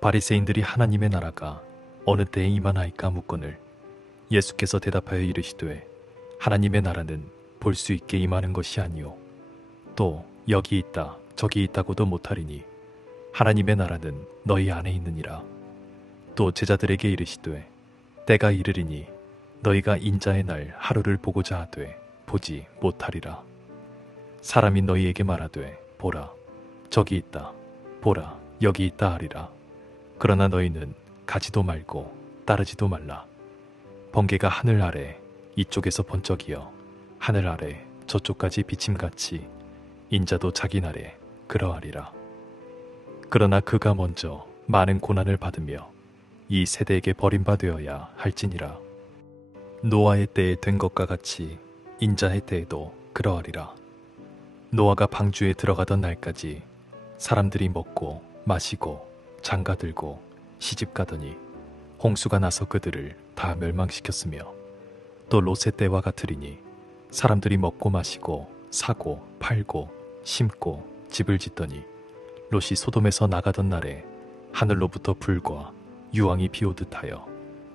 바리새인들이 하나님의 나라가 어느 때에 임하나이까 묻거늘 예수께서 대답하여 이르시되 하나님의 나라는 볼 수 있게 임하는 것이 아니요 또 여기 있다 저기 있다고도 못하리니 하나님의 나라는 너희 안에 있느니라. 또 제자들에게 이르시되 때가 이르리니 너희가 인자의 날 하루를 보고자 하되 보지 못하리라. 사람이 너희에게 말하되 보라 저기 있다 보라 여기 있다 하리라. 그러나 너희는 가지도 말고 따르지도 말라. 번개가 하늘 아래 이쪽에서 번쩍이어 하늘 아래 저쪽까지 비침같이 인자도 자기 날에 그러하리라. 그러나 그가 먼저 많은 고난을 받으며 이 세대에게 버림받으어야 할지니라. 노아의 때에 된 것과 같이 인자의 때에도 그러하리라. 노아가 방주에 들어가던 날까지 사람들이 먹고 마시고 장가들고 시집가더니 홍수가 나서 그들을 다 멸망시켰으며 또 롯의 때와 같으리니 사람들이 먹고 마시고 사고 팔고 심고 집을 짓더니 롯이 소돔에서 나가던 날에 하늘로부터 불과 유황이 비오듯 하여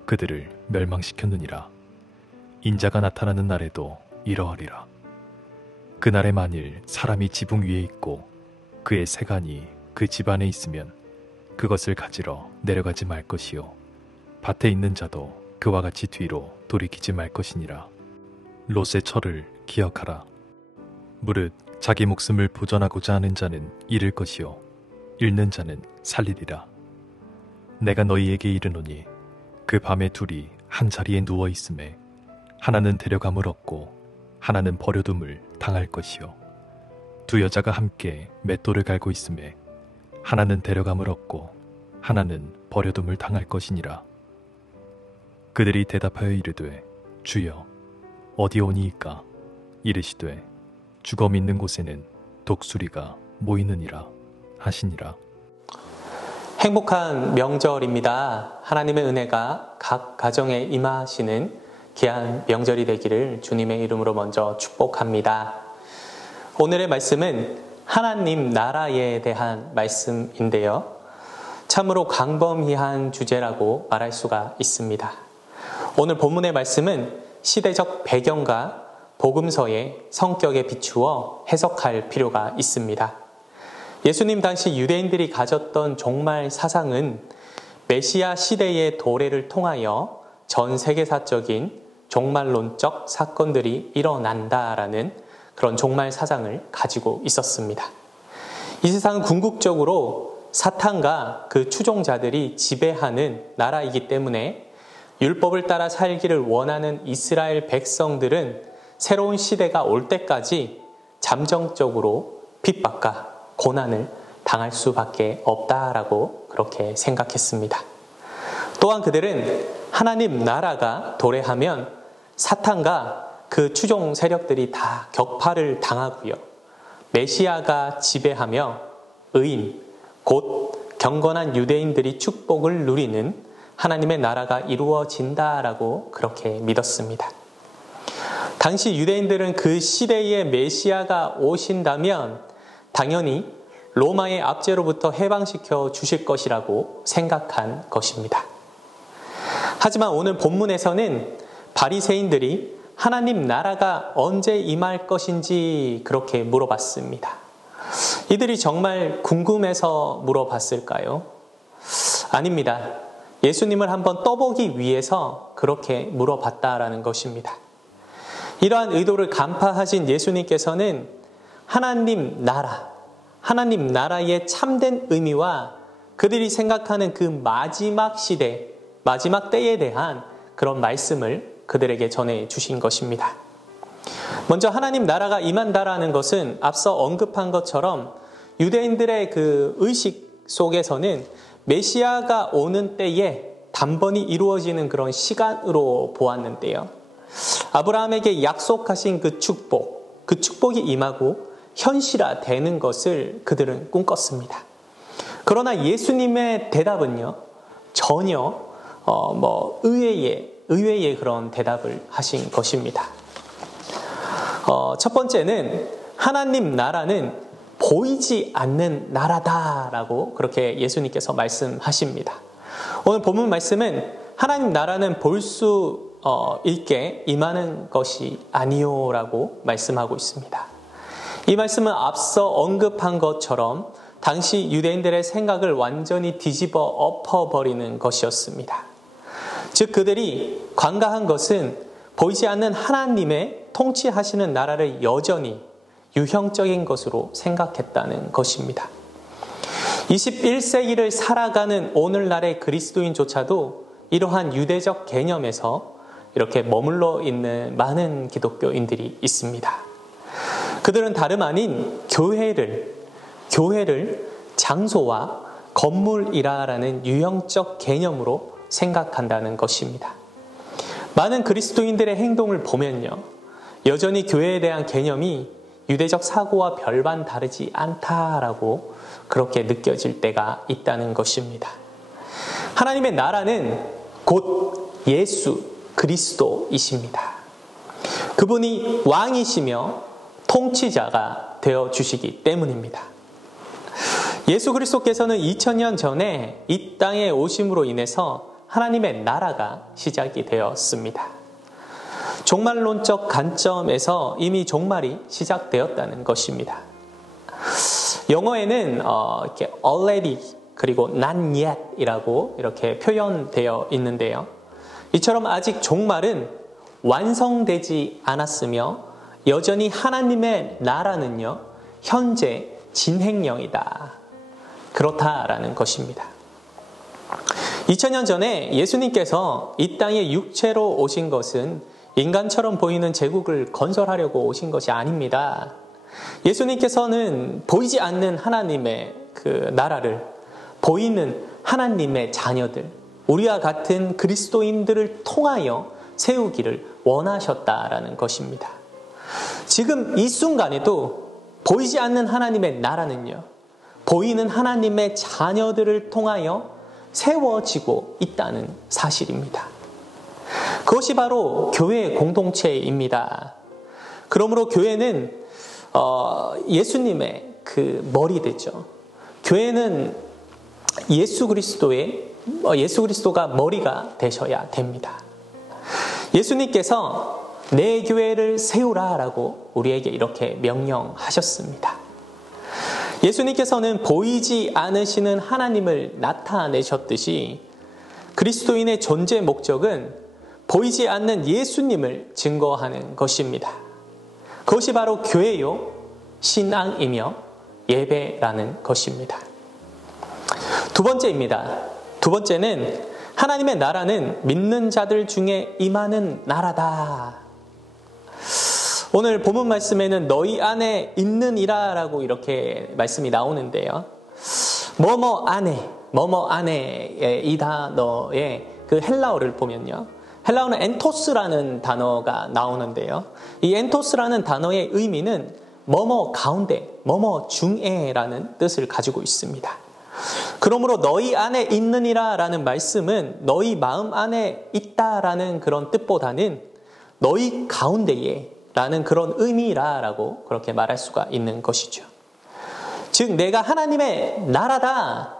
그들을 멸망시켰느니라. 인자가 나타나는 날에도 이러하리라. 그날에 만일 사람이 지붕 위에 있고 그의 세간이 그 집 안에 있으면 그것을 가지러 내려가지 말 것이요 밭에 있는 자도 그와 같이 뒤로 돌이키지 말 것이니라. 롯의 철을 기억하라. 무릇 자기 목숨을 보전하고자 하는 자는 잃을 것이요 잃는 자는 살리리라. 내가 너희에게 이르노니 그 밤에 둘이 한 자리에 누워 있음에 하나는 데려감을 얻고 하나는 버려둠을 당할 것이요 두 여자가 함께 맷돌을 갈고 있음에 하나는 데려감을 얻고 하나는 버려둠을 당할 것이니라. 그들이 대답하여 이르되 주여 어디 오니이까? 이르시되 주검 있는 곳에는 독수리가 모이느니라 하시니라. 행복한 명절입니다. 하나님의 은혜가 각 가정에 임하시는 귀한 명절이 되기를 주님의 이름으로 먼저 축복합니다. 오늘의 말씀은 하나님 나라에 대한 말씀인데요. 참으로 광범위한 주제라고 말할 수가 있습니다. 오늘 본문의 말씀은 시대적 배경과 복음서의 성격에 비추어 해석할 필요가 있습니다. 예수님 당시 유대인들이 가졌던 종말 사상은 메시아 시대의 도래를 통하여 전 세계사적인 종말론적 사건들이 일어난다라는 그런 종말 사상을 가지고 있었습니다. 이 세상은 궁극적으로 사탄과 그 추종자들이 지배하는 나라이기 때문에 율법을 따라 살기를 원하는 이스라엘 백성들은 새로운 시대가 올 때까지 잠정적으로 핍박과 고난을 당할 수밖에 없다라고 그렇게 생각했습니다. 또한 그들은 하나님 나라가 도래하면 사탄과 그 추종 세력들이 다 격파를 당하고요. 메시아가 지배하며 의인, 곧 경건한 유대인들이 축복을 누리는 하나님의 나라가 이루어진다라고 그렇게 믿었습니다. 당시 유대인들은 그 시대의 메시아가 오신다면 당연히 로마의 압제로부터 해방시켜 주실 것이라고 생각한 것입니다. 하지만 오늘 본문에서는 바리새인들이 하나님 나라가 언제 임할 것인지 그렇게 물어봤습니다. 이들이 정말 궁금해서 물어봤을까요? 아닙니다. 예수님을 한번 떠보기 위해서 그렇게 물어봤다라는 것입니다. 이러한 의도를 간파하신 예수님께서는 하나님 나라의 참된 의미와 그들이 생각하는 그 마지막 시대, 마지막 때에 대한 그런 말씀을 그들에게 전해 주신 것입니다. 먼저 하나님 나라가 임한다라는 것은 앞서 언급한 것처럼 유대인들의 그 의식 속에서는 메시아가 오는 때에 단번에 이루어지는 그런 시간으로 보았는데요. 아브라함에게 약속하신 그 축복이 임하고 현실화되는 것을 그들은 꿈꿨습니다. 그러나 예수님의 대답은요, 전혀 의외의 그런 대답을 하신 것입니다. 첫 번째는 하나님 나라는 보이지 않는 나라다라고 그렇게 예수님께서 말씀하십니다. 오늘 본문 말씀은 하나님 나라는 볼 수 있게 임하는 것이 아니요라고 말씀하고 있습니다. 이 말씀은 앞서 언급한 것처럼 당시 유대인들의 생각을 완전히 뒤집어 엎어버리는 것이었습니다. 즉 그들이 관가한 것은 보이지 않는 하나님의 통치하시는 나라를 여전히 유형적인 것으로 생각했다는 것입니다. 21세기를 살아가는 오늘날의 그리스도인조차도 이러한 유대적 개념에서 이렇게 머물러 있는 많은 기독교인들이 있습니다. 그들은 다름 아닌 교회를 장소와 건물이라는 유형적 개념으로 생각한다는 것입니다. 많은 그리스도인들의 행동을 보면요, 여전히 교회에 대한 개념이 유대적 사고와 별반 다르지 않다라고 그렇게 느껴질 때가 있다는 것입니다. 하나님의 나라는 곧 예수 그리스도이십니다. 그분이 왕이시며 통치자가 되어주시기 때문입니다. 예수 그리스도께서는 2000년 전에 이 땅에 오심으로 인해서 하나님의 나라가 시작이 되었습니다. 종말론적 관점에서 이미 종말이 시작되었다는 것입니다. 영어에는 이렇게 already 그리고 not yet 이라고 이렇게 표현되어 있는데요. 이처럼 아직 종말은 완성되지 않았으며 여전히 하나님의 나라는요, 현재 진행형이다. 그렇다라는 것입니다. 2000년 전에 예수님께서 이 땅에 육체로 오신 것은 인간처럼 보이는 제국을 건설하려고 오신 것이 아닙니다. 예수님께서는 보이지 않는 하나님의 그 나라를 보이는 하나님의 자녀들, 우리와 같은 그리스도인들을 통하여 세우기를 원하셨다라는 것입니다. 지금 이 순간에도 보이지 않는 하나님의 나라는요, 보이는 하나님의 자녀들을 통하여 세워지고 있다는 사실입니다. 그것이 바로 교회의 공동체입니다. 그러므로 교회는 예수님의 그 머리되죠. 교회는 예수 그리스도가 머리가 되셔야 됩니다. 예수님께서 내 교회를 세우라라고 우리에게 이렇게 명령하셨습니다. 예수님께서는 보이지 않으시는 하나님을 나타내셨듯이 그리스도인의 존재 목적은 보이지 않는 예수님을 증거하는 것입니다. 그것이 바로 교회요, 신앙이며 예배라는 것입니다. 두 번째입니다. 두 번째는 하나님의 나라는 믿는 자들 중에 임하는 나라다. 오늘 본문 말씀에는 너희 안에 있느니라 라고 이렇게 말씀이 나오는데요. 뭐뭐 안에 이 단어의 그 헬라어를 보면요. 헬라어는 엔토스라는 단어가 나오는데요. 이 엔토스라는 단어의 의미는 뭐뭐 가운데, 뭐뭐 중에라는 뜻을 가지고 있습니다. 그러므로 너희 안에 있느니라 라는 말씀은 너희 마음 안에 있다라는 그런 뜻보다는 너희 가운데에 라는 그런 의미라고 그렇게 말할 수가 있는 것이죠. 즉 내가 하나님의 나라다.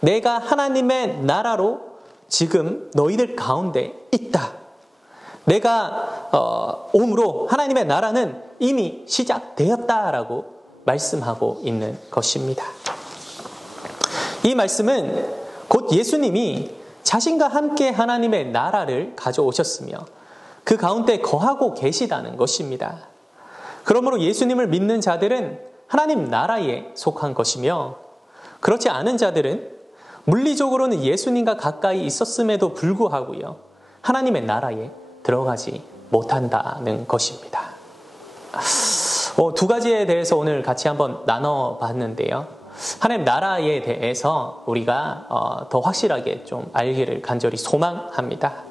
내가 하나님의 나라로 지금 너희들 가운데 있다. 내가 옴으로 하나님의 나라는 이미 시작되었다라고 말씀하고 있는 것입니다. 이 말씀은 곧 예수님이 자신과 함께 하나님의 나라를 가져오셨으며 그 가운데 거하고 계시다는 것입니다. 그러므로 예수님을 믿는 자들은 하나님 나라에 속한 것이며 그렇지 않은 자들은 물리적으로는 예수님과 가까이 있었음에도 불구하고요. 하나님의 나라에 들어가지 못한다는 것입니다. 두 가지에 대해서 오늘 같이 한번 나눠봤는데요. 하나님 나라에 대해서 우리가 더 확실하게 좀 알기를 간절히 소망합니다.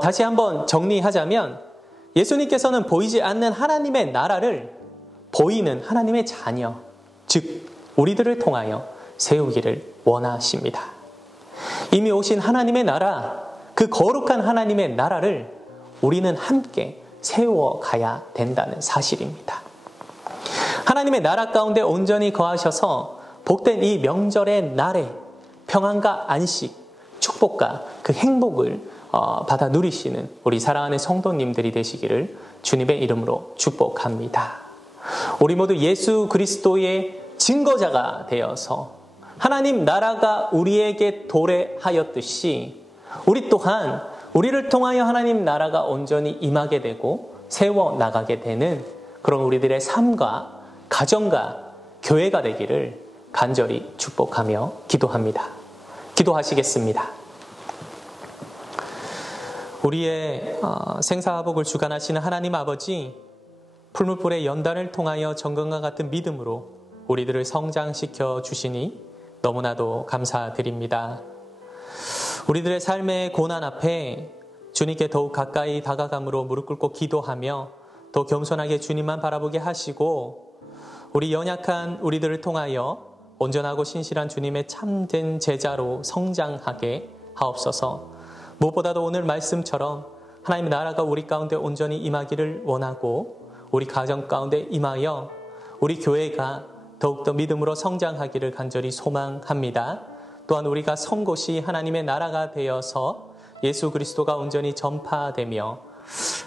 다시 한번 정리하자면 예수님께서는 보이지 않는 하나님의 나라를 보이는 하나님의 자녀, 즉 우리들을 통하여 세우기를 원하십니다. 이미 오신 하나님의 나라, 그 거룩한 하나님의 나라를 우리는 함께 세워가야 된다는 사실입니다. 하나님의 나라 가운데 온전히 거하셔서 복된 이 명절의 날에 평안과 안식, 축복과 그 행복을 받아 누리시는 우리 사랑하는 성도님들이 되시기를 주님의 이름으로 축복합니다. 우리 모두 예수 그리스도의 증거자가 되어서 하나님 나라가 우리에게 도래하였듯이 우리 또한 우리를 통하여 하나님 나라가 온전히 임하게 되고 세워나가게 되는 그런 우리들의 삶과 가정과 교회가 되기를 간절히 축복하며 기도합니다. 기도하시겠습니다. 우리의 생사화복을 주관하시는 하나님 아버지, 풀무불의 연단을 통하여 정금과 같은 믿음으로 우리들을 성장시켜 주시니 너무나도 감사드립니다. 우리들의 삶의 고난 앞에 주님께 더욱 가까이 다가감으로 무릎 꿇고 기도하며 더 겸손하게 주님만 바라보게 하시고 우리 연약한 우리들을 통하여 온전하고 신실한 주님의 참된 제자로 성장하게 하옵소서. 무엇보다도 오늘 말씀처럼 하나님의 나라가 우리 가운데 온전히 임하기를 원하고 우리 가정 가운데 임하여 우리 교회가 더욱더 믿음으로 성장하기를 간절히 소망합니다. 또한 우리가 선 곳이 하나님의 나라가 되어서 예수 그리스도가 온전히 전파되며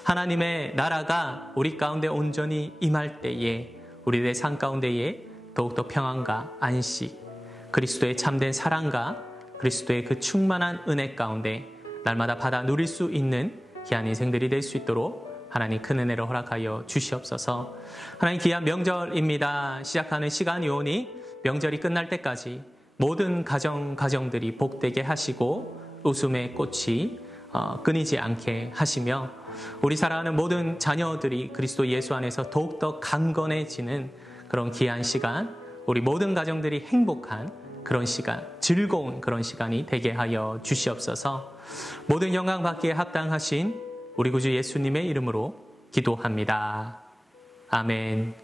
하나님의 나라가 우리 가운데 온전히 임할 때에 우리들의 삶 가운데에 더욱더 평안과 안식, 그리스도의 참된 사랑과 그리스도의 그 충만한 은혜 가운데 날마다 받아 누릴 수 있는 귀한 인생들이 될 수 있도록 하나님 큰 은혜를 허락하여 주시옵소서. 하나님 귀한 명절입니다. 시작하는 시간이 오니 명절이 끝날 때까지 모든 가정들이 복되게 하시고 웃음의 꽃이 끊이지 않게 하시며 우리 사랑하는 모든 자녀들이 그리스도 예수 안에서 더욱더 강건해지는 그런 귀한 시간, 우리 모든 가정들이 행복한 그런 시간, 즐거운 그런 시간이 되게 하여 주시옵소서. 모든 영광 받기에 합당하신 우리 구주 예수님의 이름으로 기도합니다. 아멘.